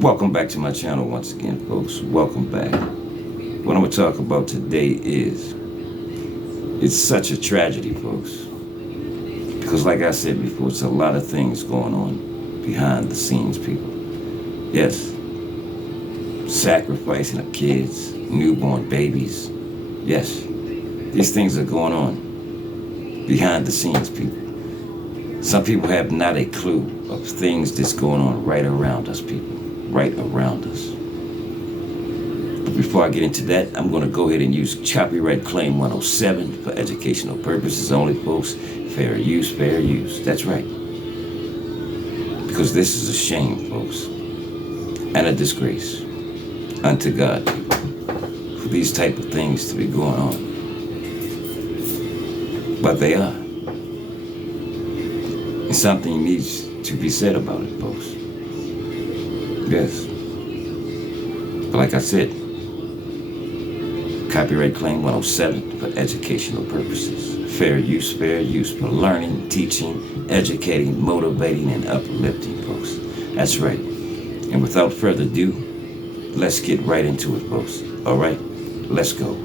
Welcome back to my channel once again, folks. Welcome back. What I'm going to talk about today is, it's such a tragedy, folks. Because like I said before, it's a lot of things going on behind the scenes, people. Yes. Sacrificing of kids, newborn babies. Yes. These things are going on behind the scenes, people. Some people have not a clue of things that's going on right around us, people. Right around us. But before I get into that, I'm going to go ahead and use copyright claim 107 for educational purposes only, folks. Fair use, fair use. That's right. Because this is a shame, folks, and a disgrace unto God, people, for these type of things to be going on. But they are. And something needs to be said about it, folks. Yes. But like I said, copyright claim 107 for educational purposes. Fair use for learning, teaching, educating, motivating, and uplifting, folks. That's right. And without further ado, let's get right into it, folks. All right? Let's go.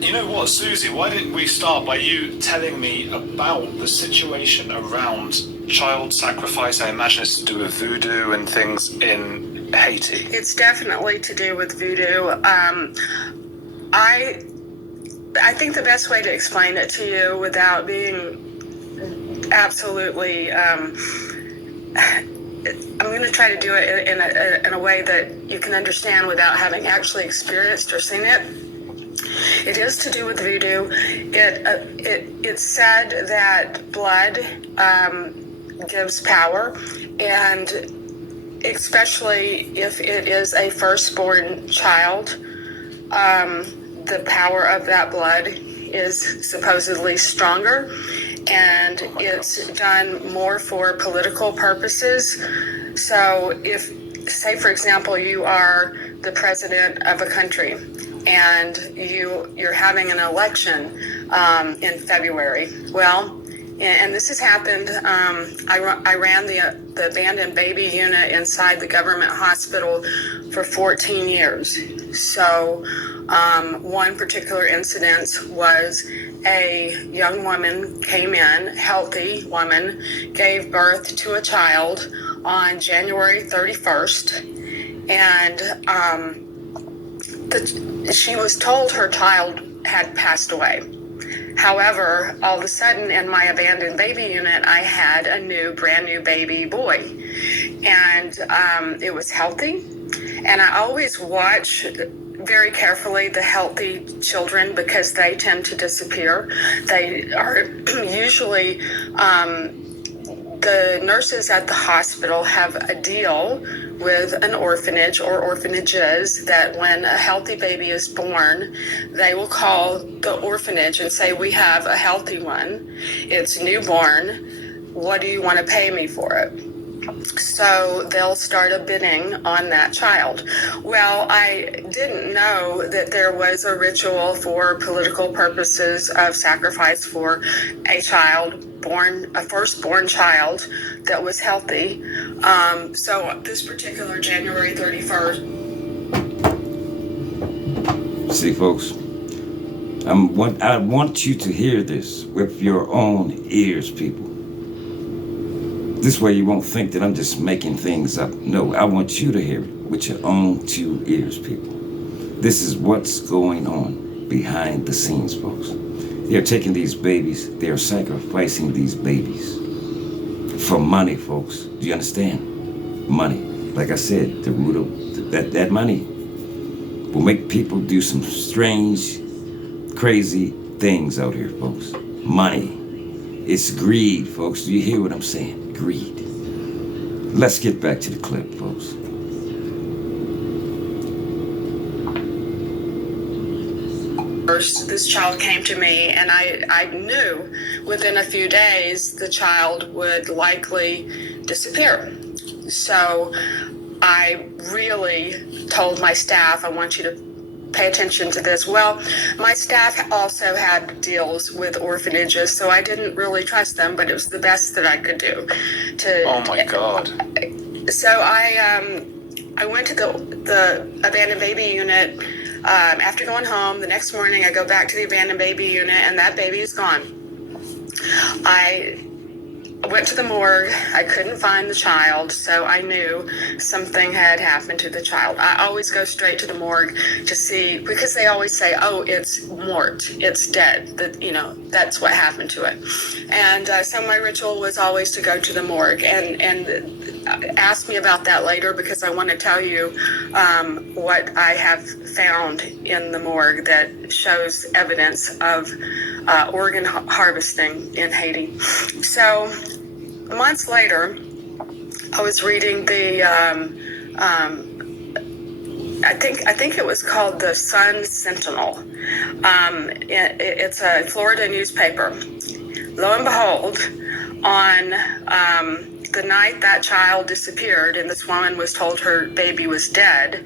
You know what, Susie, why didn't we start by you telling me about the situation around child sacrifice? I imagine it's to do with voodoo and things in Haiti. It's definitely to do with voodoo. I think the best way to explain it to you without being absolutely, I'm going to try to do it in a way that you can understand without having actually experienced or seen it. It is to do with voodoo. It's said that blood gives power, and especially if it is a firstborn child, the power of that blood is supposedly stronger, and it's done more for political purposes. So if, say for example, you are the president of a country, and you're having an election in February. Well, and this has happened. I ran the abandoned baby unit inside the government hospital for 14 years. So one particular incident was a young woman came in, healthy woman, gave birth to a child on January 31st, and she was told her child had passed away. However, all of a sudden in my abandoned baby unit, I had a brand new baby boy, and it was healthy. And I always watch very carefully the healthy children because they tend to disappear. They are usually, the nurses at the hospital have a deal with an orphanage or orphanages that when a healthy baby is born, they will call the orphanage and say, we have a healthy one. It's newborn. What do you want to pay me for it? So they'll start a bidding on that child. Well, I didn't know that there was a ritual for political purposes of sacrifice for a child a firstborn child that was healthy. So this particular January 31st. See, folks, I want you to hear this with your own ears, people. This way you won't think that I'm just making things up. No, I want you to hear it with your own two ears, people. This is what's going on behind the scenes, folks. They're taking these babies, they're sacrificing these babies for money, folks. Do you understand? Money. Like I said, the root of that money will make people do some strange, crazy things out here, folks. Money. It's greed, folks. Do you hear what I'm saying? Greed. Let's get back to the clip, folks. This child came to me, and I knew within a few days the child would likely disappear. So I really told my staff, I want you to pay attention to this. Well, my staff also had deals with orphanages, so I didn't really trust them, but it was the best that I could do. Oh my God. So I went to the abandoned baby unit. After going home, the next morning I go back to the abandoned baby unit, and that baby is gone. I went to the morgue. I couldn't find the child, so I knew something had happened to the child. I always go straight to the morgue to see, because they always say, oh, it's mort, it's dead, that, you know, that's what happened to it. And so my ritual was always to go to the morgue, and ask me about that later, because I want to tell you what I have found in the morgue that shows evidence of organ harvesting in Haiti. So months later, I was reading the I think it was called the Sun Sentinel. It's a Florida newspaper. Lo and behold, on the night that child disappeared and this woman was told her baby was dead,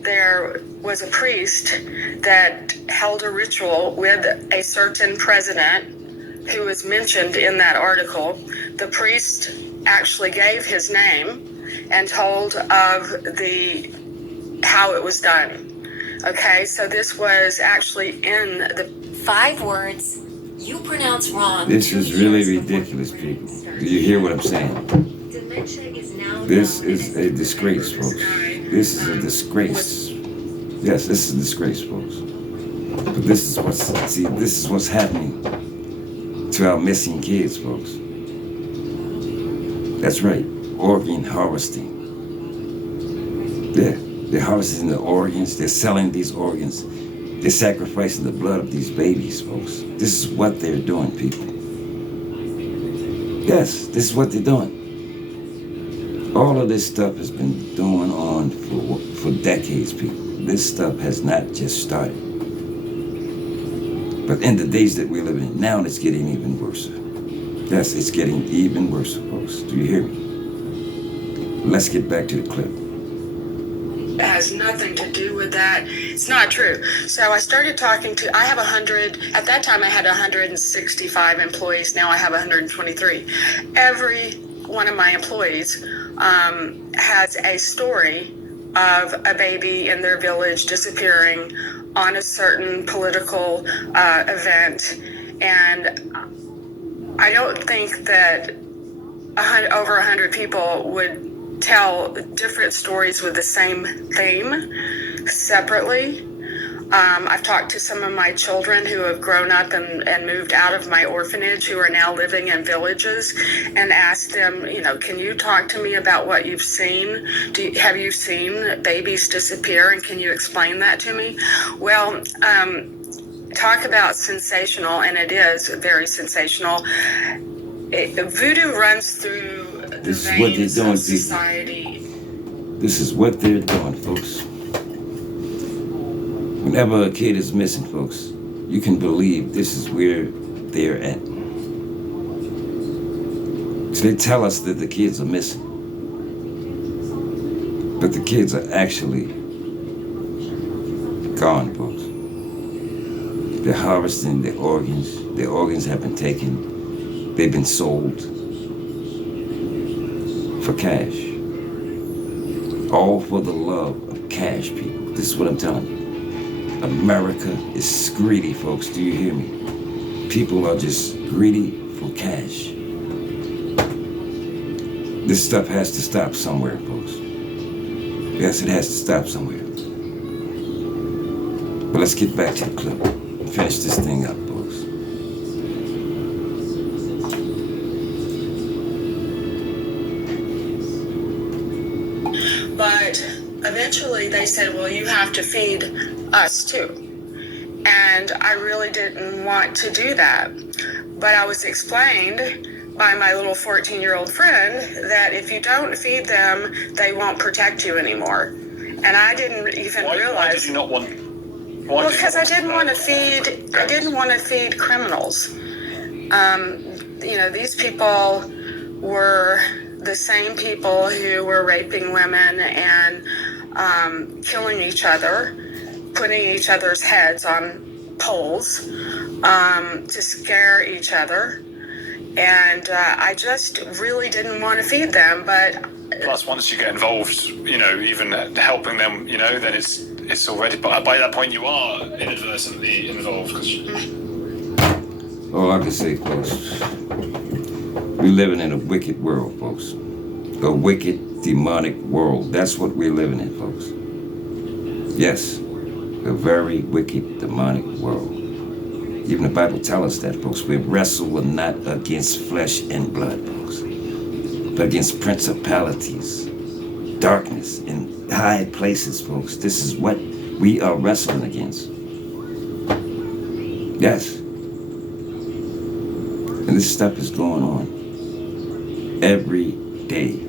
there was a priest that held a ritual with a certain president who was mentioned in that article. The priest actually gave his name and told of how it was done. Okay, so this was actually in the 5 words you pronounce wrong. This is really ridiculous, people. Do you hear what I'm saying? This is a disgrace, folks. This is a disgrace. Yes, this is a disgrace, folks. But this is what's happening to our missing kids, folks. That's right, organ harvesting. Yeah, they're harvesting the organs. They're selling these organs. They're sacrificing the blood of these babies, folks. This is what they're doing, people. Yes, this is what they're doing. All of this stuff has been going on for decades, people. This stuff has not just started. But in the days that we're living in now, it's getting even worse. Yes, it's getting even worse, folks. Do you hear me? Let's get back to the clip. It has nothing to do with that. It's not true. So I started talking to, I have 100, at that time I had 165 employees. Now I have 123. Every one of my employees has a story of a baby in their village disappearing on a certain political event. And I don't think that over 100 people would tell different stories with the same theme separately. I've talked to some of my children who have grown up and moved out of my orphanage, who are now living in villages, and asked them, you know, can you talk to me about what you've seen? Have you seen babies disappear, and can you explain that to me? Well, talk about sensational, and it is very sensational. Voodoo runs through the veins of society. This is what they're doing, folks. Whenever a kid is missing, folks, you can believe this is where they're at. So they tell us that the kids are missing. But the kids are actually gone, folks. They're harvesting their organs. Their organs have been taken. They've been sold for cash. All for the love of cash, people. This is what I'm telling you. America is greedy, folks. Do you hear me? People are just greedy for cash. This stuff has to stop somewhere, folks. Yes, it has to stop somewhere. But let's get back to the clip and finish this thing up, folks. But eventually they said, well, you have to feed us too. And I really didn't want to do that. But I was explained by my little 14-year-old friend that if you don't feed them, they won't protect you anymore. And I didn't even realize. Why did you not want? Well, because I didn't want to feed. I didn't want to feed criminals. You know, these people were the same people who were raping women and killing each other, putting each other's heads on poles to scare each other. And I just really didn't want to feed them, but... Plus, once you get involved, even helping them, then it's already... By that point, you are inadvertently involved. All I can say, folks, we're living in a wicked world, folks. A wicked, demonic world. That's what we're living in, folks. Yes, a very wicked, demonic world. Even the Bible tells us that, folks. We wrestle not against flesh and blood, folks, but against principalities, darkness, in high places, folks. This is what we are wrestling against. Yes. And this stuff is going on every day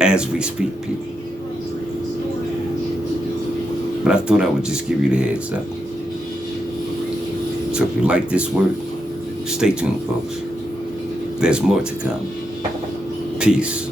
as we speak, people. But I thought I would just give you the heads up. So if you like this word, stay tuned, folks. There's more to come. Peace.